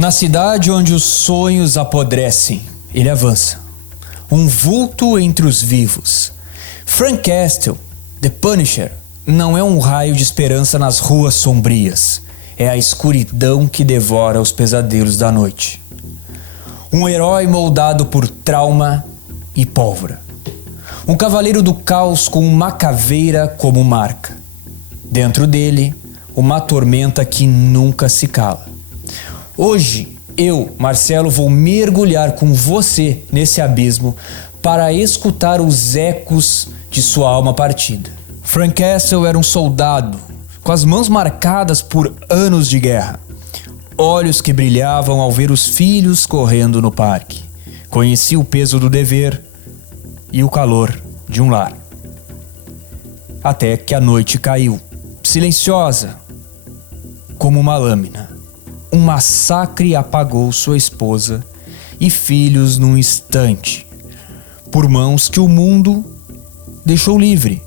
Na cidade onde os sonhos apodrecem, ele avança. Um vulto entre os vivos. Frank Castle, The Punisher, não é um raio de esperança nas ruas sombrias. É a escuridão que devora os pesadelos da noite. Um herói moldado por trauma e pólvora. Um cavaleiro do caos com uma caveira como marca. Dentro dele, uma tormenta que nunca se cala. Hoje, eu, Marcelo, vou mergulhar com você nesse abismo para escutar os ecos de sua alma partida. Frank Castle era um soldado, com as mãos marcadas por anos de guerra. Olhos que brilhavam ao ver os filhos correndo no parque. Conhecia o peso do dever e o calor de um lar. Até que a noite caiu, silenciosa, como uma lâmina. Um massacre apagou sua esposa e filhos num instante, por mãos que o mundo deixou livre.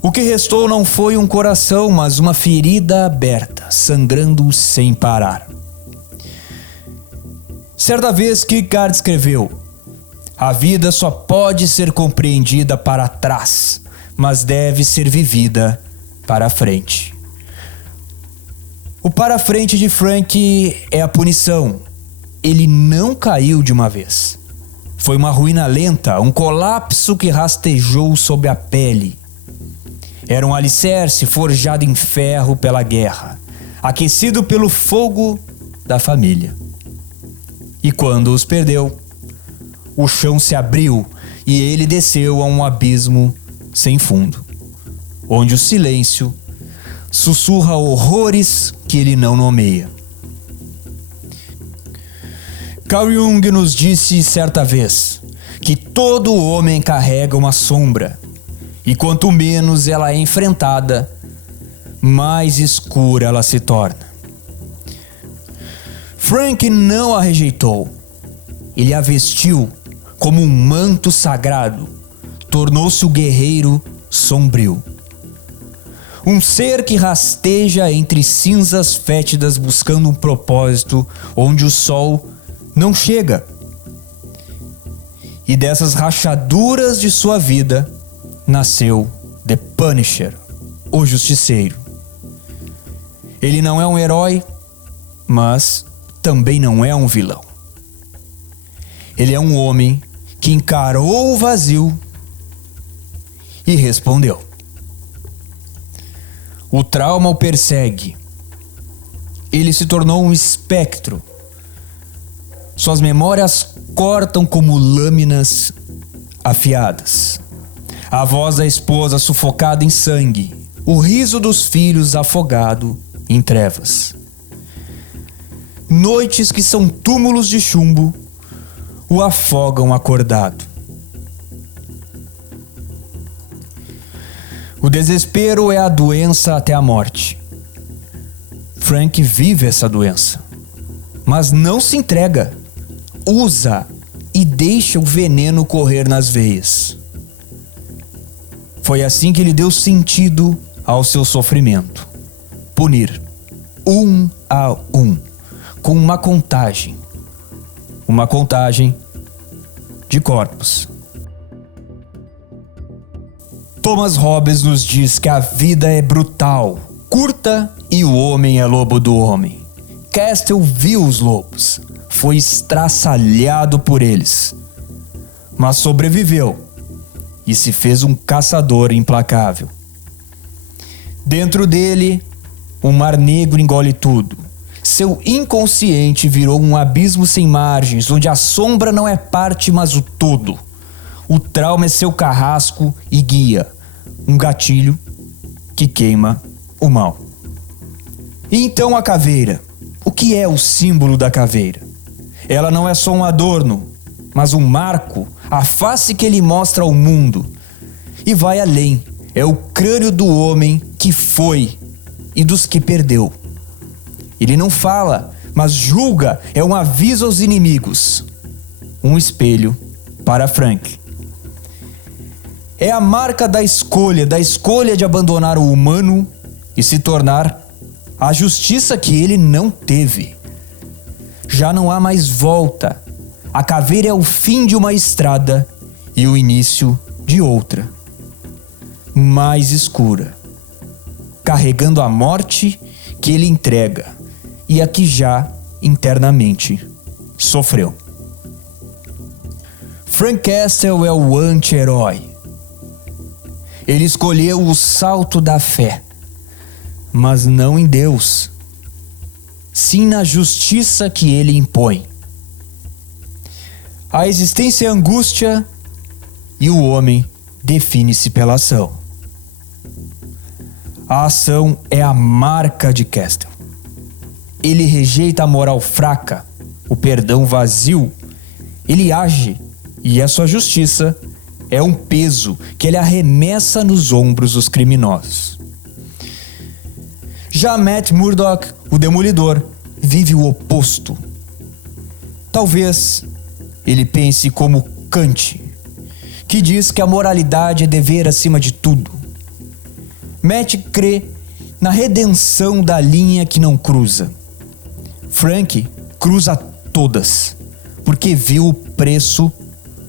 O que restou não foi um coração, mas uma ferida aberta, sangrando sem parar. Certa vez, Kierkegaard escreveu: a vida só pode ser compreendida para trás, mas deve ser vivida para frente. O para frente de Frank é a punição. Ele não caiu de uma vez. Foi uma ruína lenta, um colapso que rastejou sob a pele. Era um alicerce forjado em ferro pela guerra, aquecido pelo fogo da família. E quando os perdeu, o chão se abriu e ele desceu a um abismo sem fundo, onde o silêncio sussurra horrores que ele não nomeia. Carl Jung nos disse certa vez que todo homem carrega uma sombra, e quanto menos ela é enfrentada, mais escura ela se torna. Frank não a rejeitou. Ele a vestiu como um manto sagrado. Tornou-se o guerreiro sombrio. Um ser que rasteja entre cinzas fétidas buscando um propósito onde o sol não chega. E dessas rachaduras de sua vida nasceu The Punisher, o Justiceiro. Ele não é um herói, mas também não é um vilão. Ele é um homem que encarou o vazio e respondeu. O trauma o persegue. Ele se tornou um espectro. Suas memórias cortam como lâminas afiadas. A voz da esposa sufocada em sangue. O riso dos filhos afogado em trevas. Noites que são túmulos de chumbo o afogam acordado. O desespero é a doença até a morte. Frank vive essa doença, mas não se entrega. Usa e deixa o veneno correr nas veias. Foi assim que ele deu sentido ao seu sofrimento. Punir, um a um, com uma contagem. Uma contagem de corpos. Thomas Hobbes nos diz que a vida é brutal, curta e o homem é lobo do homem. Castle viu os lobos, foi estraçalhado por eles, mas sobreviveu e se fez um caçador implacável. Dentro dele, o mar negro engole tudo. Seu inconsciente virou um abismo sem margens, onde a sombra não é parte, mas o todo. O trauma é seu carrasco e guia, um gatilho que queima o mal. E então a caveira. O que é o símbolo da caveira? Ela não é só um adorno, mas um marco, a face que ele mostra ao mundo. E vai além, é o crânio do homem que foi e dos que perdeu. Ele não fala, mas julga, é um aviso aos inimigos. Um espelho para Frank. É a marca da escolha de abandonar o humano e se tornar a justiça que ele não teve. Já não há mais volta. A caveira é o fim de uma estrada e o início de outra, mais escura, carregando a morte que ele entrega e a que já internamente sofreu. Frank Castle é o anti-herói. Ele escolheu o salto da fé, mas não em Deus, sim na justiça que ele impõe. A existência é angústia e o homem define-se pela ação. A ação é a marca de Castle. Ele rejeita a moral fraca, o perdão vazio. Ele age e a sua justiça é um peso que ele arremessa nos ombros dos criminosos. Já Matt Murdock, o Demolidor, vive o oposto. Talvez ele pense como Kant, que diz que a moralidade é dever acima de tudo. Matt crê na redenção da linha que não cruza. Frank cruza todas, porque viu o preço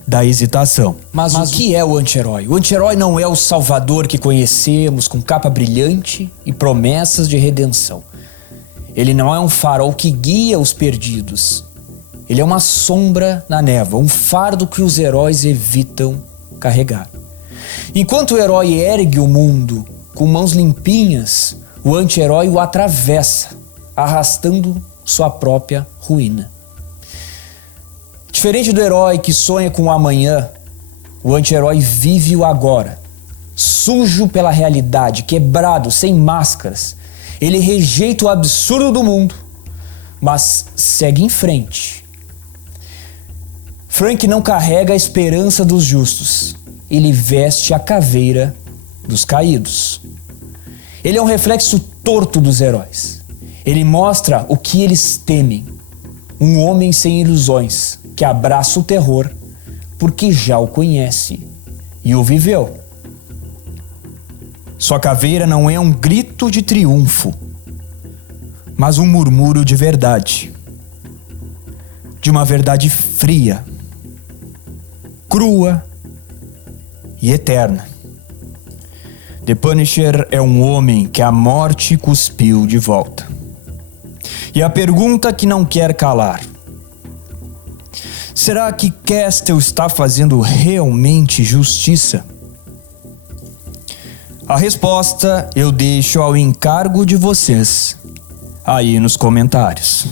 da hesitação. Mas o que é o anti-herói? O anti-herói não é o salvador que conhecemos com capa brilhante e promessas de redenção. Ele não é um farol que guia os perdidos. Ele é uma sombra na névoa, um fardo que os heróis evitam carregar. Enquanto o herói ergue o mundo com mãos limpinhas, o anti-herói o atravessa, arrastando sua própria ruína. Diferente do herói que sonha com o amanhã, o anti-herói vive o agora, sujo pela realidade, quebrado, sem máscaras. Ele rejeita o absurdo do mundo, mas segue em frente. Frank não carrega a esperança dos justos. Ele veste a caveira dos caídos. Ele é um reflexo torto dos heróis. Ele mostra o que eles temem. Um homem sem ilusões, que abraça o terror porque já o conhece e o viveu. Sua caveira não é um grito de triunfo, mas um murmúrio de verdade. De uma verdade fria, crua e eterna. The Punisher é um homem que a morte cuspiu de volta. E a pergunta que não quer calar: será que Castle está fazendo realmente justiça? A resposta eu deixo ao encargo de vocês aí nos comentários.